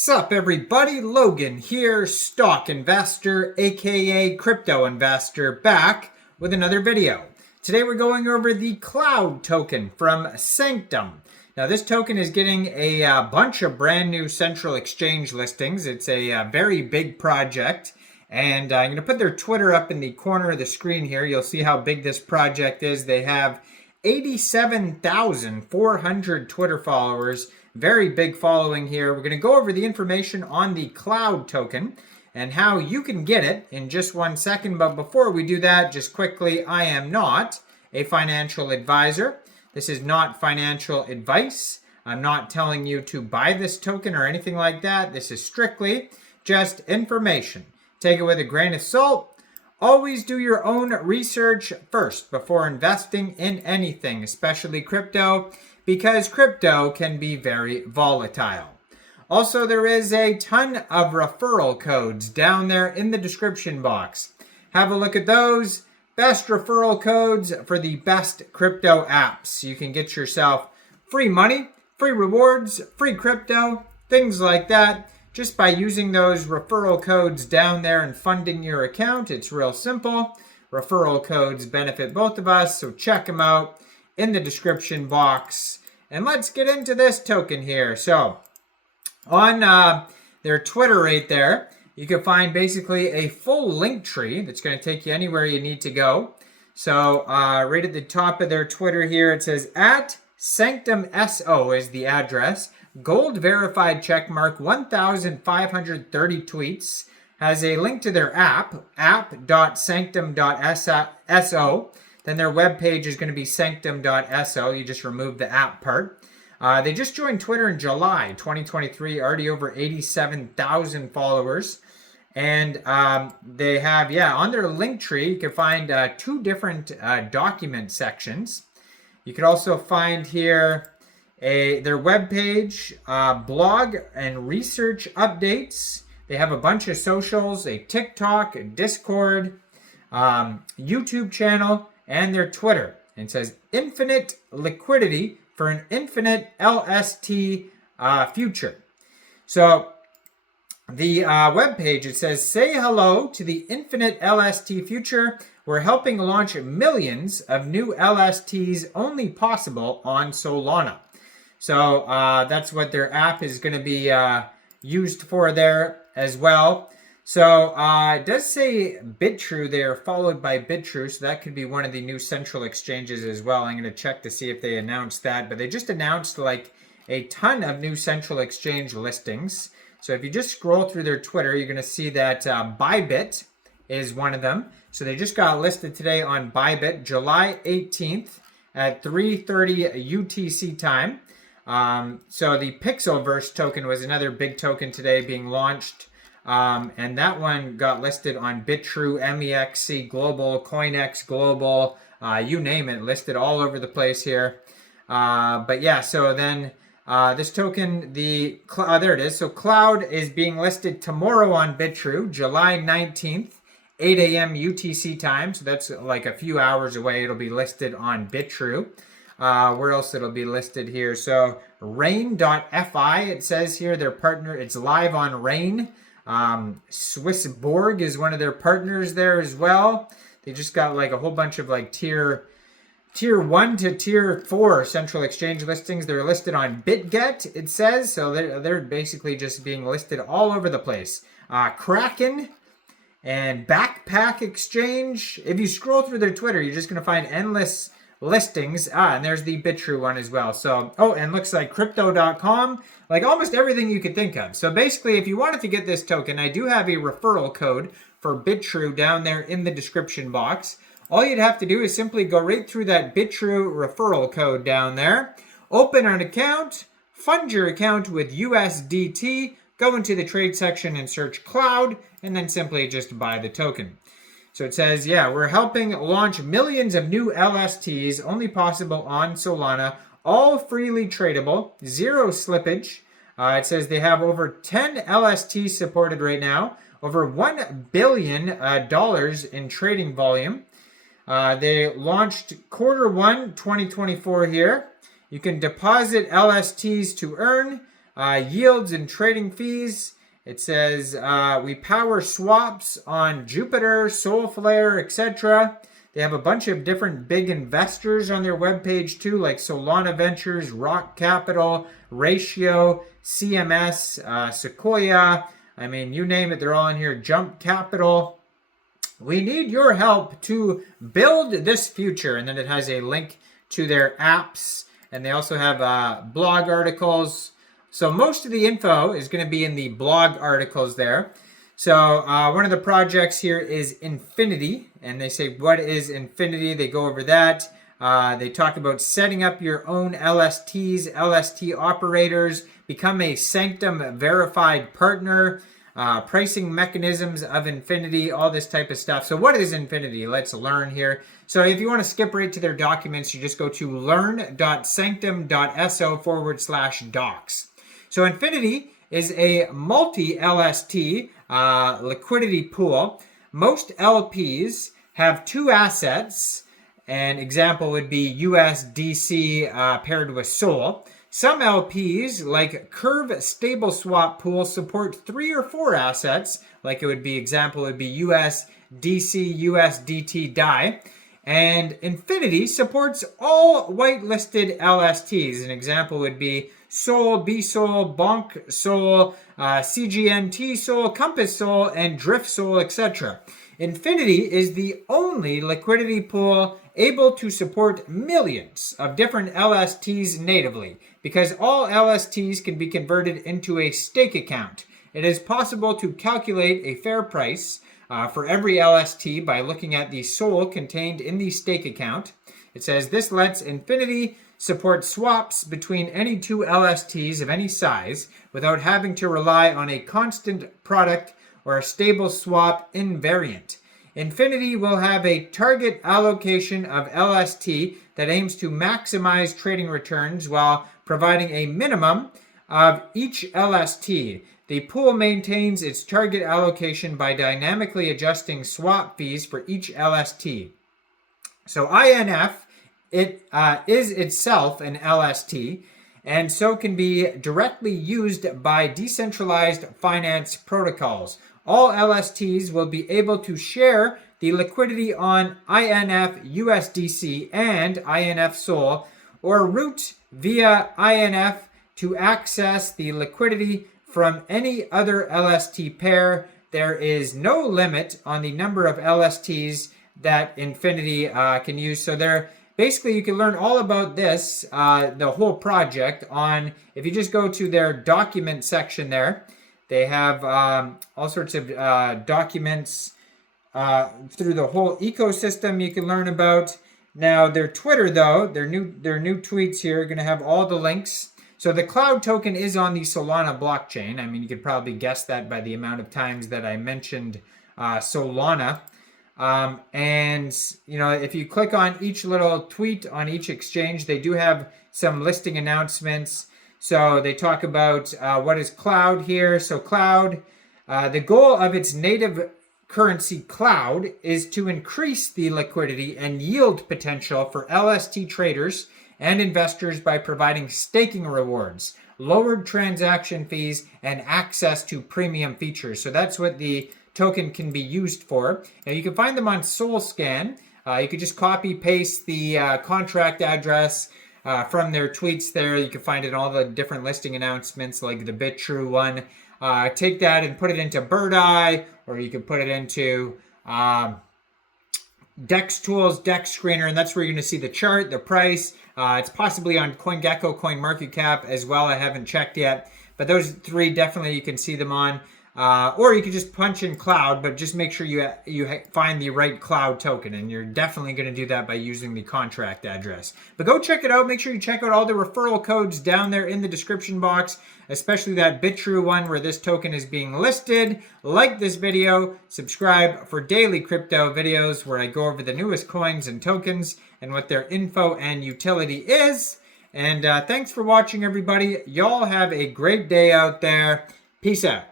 Sup everybody, Logan here, stock investor aka crypto investor, back with another video. Today we're going over the cloud token from Sanctum. Now this token is getting a bunch of brand new central exchange listings. It's a very big project, and I'm going to put their Twitter up in the corner of the screen here. You'll see how big this project is. They have 87,400 Twitter followers. Very big following here. We're going to go over the information on the cloud token and how you can get it in just 1 second. But before we do that, just quickly, I am not a financial advisor. This is not financial advice. I'm not telling you to buy this token or anything like that. This is strictly just information. Take it with a grain of salt. Always do your own research first before investing in anything, especially crypto, because crypto can be very volatile. Also, there is a ton of referral codes down there in the description box. Have a look at those. Best referral codes for the best crypto apps. You can get yourself free money, free rewards, free crypto, things like that, just by using those referral codes down there and funding your account. It's real simple. Referral codes benefit both of us, so check them out in the description box. And let's get into this token here. So on their Twitter right there, you can find basically a full link tree that's going to take you anywhere you need to go. So right at the top of their Twitter here, it says at Sanctum SO is the address. Gold verified checkmark, 1,530 tweets. Has a link to their app.sanctum.so. Then their webpage is going to be sanctum.so. You just remove the app part. They just joined Twitter in July 2023, already over 87,000 followers. And they have, on their link tree, you can find 2 different document sections. You could also find here their webpage, blog, and research updates. They have a bunch of socials, a TikTok, a Discord, YouTube channel, and their Twitter. And it says infinite liquidity for an infinite LST future. So the webpage, it says, say hello to the infinite LST future. We're helping launch millions of new LSTs only possible on Solana. So that's what their app is going to be used for there as well. So it does say Bitrue there, followed by Bitrue. So that could be one of the new central exchanges as well. I'm going to check to see if they announced that. But they just announced like a ton of new central exchange listings. So if you just scroll through their Twitter, you're going to see that Bybit is one of them. So they just got listed today on Bybit, July 18th at 3:30 UTC time. So the Pixelverse token was another big token today being launched. And that one got listed on Bitrue, MEXC Global, CoinEx Global, you name it, listed all over the place here. But yeah, so then this token, there it is. So Cloud is being listed tomorrow on Bitrue, July 19th, 8 a.m. UTC time. So that's like a few hours away. It'll be listed on Bitrue. Where else it'll be listed here? So Rain.fi, it says here, their partner, it's live on Rain. Swissborg is one of their partners there as well. They just got like a whole bunch of like tier 1 to tier 4 central exchange listings. They're listed on Bitget, it says. So they're basically just being listed all over the place. KRAKEN and Backpack Exchange. If you scroll through their Twitter, you're just going to find endless listings. And there's the Bitrue one as well. So, and looks like Crypto.com, like almost everything you could think of. So basically, if you wanted to get this token, I do have a referral code for Bitrue down there in the description box. All you'd have to do is simply go right through that Bitrue referral code down there, open an account, fund your account with USDT, go into the trade section and search cloud, and then simply just buy the token. So it says, we're helping launch millions of new LSTs, only possible on Solana, all freely tradable, zero slippage. It says they have over 10 LSTs supported right now, over $1 billion in trading volume. They launched Q1 2024 here. You can deposit LSTs to earn. Yields and trading fees. It says we power swaps on Jupiter, Soulflare, etc. They have a bunch of different big investors on their webpage too, like Solana Ventures, Rock Capital, Ratio, CMS, Sequoia. I mean, you name it, they're all in here. Jump Capital. We need your help to build this future. And then it has a link to their apps. And they also have blog articles. So most of the info is going to be in the blog articles there. So one of the projects here is Infinity. And they say, what is Infinity? They go over that. They talk about setting up your own LSTs, LST operators, become a Sanctum verified partner, pricing mechanisms of Infinity, all this type of stuff. So what is Infinity? Let's learn here. So if you want to skip right to their documents, you just go to learn.sanctum.so/docs. So Infinity is a multi-LST liquidity pool. Most LPs have two assets. An example would be USDC paired with SOL. Some LPs, like Curve Stable Swap Pool, support 3 or 4 assets. Like it would be, example would be USDC, USDT DAI. And Infinity supports all whitelisted LSTs. An example would be Sol, BSOL, Bonk Sol, CGNT Sol, Compass Sol, and Drift Sol, etc. Infinity is the only liquidity pool able to support millions of different LSTs natively, because all LSTs can be converted into a stake account. It is possible to calculate a fair price for every LST by looking at the SOL contained in the stake account. It says this lets Infinity support swaps between any two LSTs of any size without having to rely on a constant product or a stable swap invariant. Infinity will have a target allocation of LST that aims to maximize trading returns while providing a minimum of each LST. The pool maintains its target allocation by dynamically adjusting swap fees for each LST. So INF, it is itself an LST, and so can be directly used by decentralized finance protocols. All LSTs will be able to share the liquidity on INF USDC and INF SOL, or route via INF to access the liquidity from any other LST pair. There is no limit on the number of LSTs that Infinity can use. So there, basically, you can learn all about this, the whole project, on, if you just go to their document section there. They have all sorts of documents through the whole ecosystem you can learn about. Now, their Twitter, though, their new tweets here are going to have all the links. So the cloud token is on the Solana blockchain. I mean, you could probably guess that by the amount of times that I mentioned Solana. And, you know, if you click on each little tweet on each exchange, they do have some listing announcements. So they talk about what is Cloud here. So Cloud, the goal of its native currency Cloud is to increase the liquidity and yield potential for LST traders and investors by providing staking rewards, lowered transaction fees, and access to premium features. So that's what the token can be used for. Now you can find them on SolScan. You could just copy paste the contract address from their tweets there. You can find it in all the different listing announcements, like the Bitrue one. Take that and put it into Bird Eye, or you can put it into Dex Tools, Dex Screener, and that's where you're going to see the chart, the price. It's possibly on CoinGecko, CoinMarketCap as well. I haven't checked yet, but those three definitely you can see them on. Or you could just punch in Cloud, but just make sure you find the right Cloud token, and you're definitely going to do that by using the contract address. But go check it out. Make sure you check out all the referral codes down there in the description box, especially that Bitrue one where this token is being listed. Like this video, subscribe for daily crypto videos where I go over the newest coins and tokens and what their info and utility is. And thanks for watching, everybody. Y'all have a great day out there. Peace out.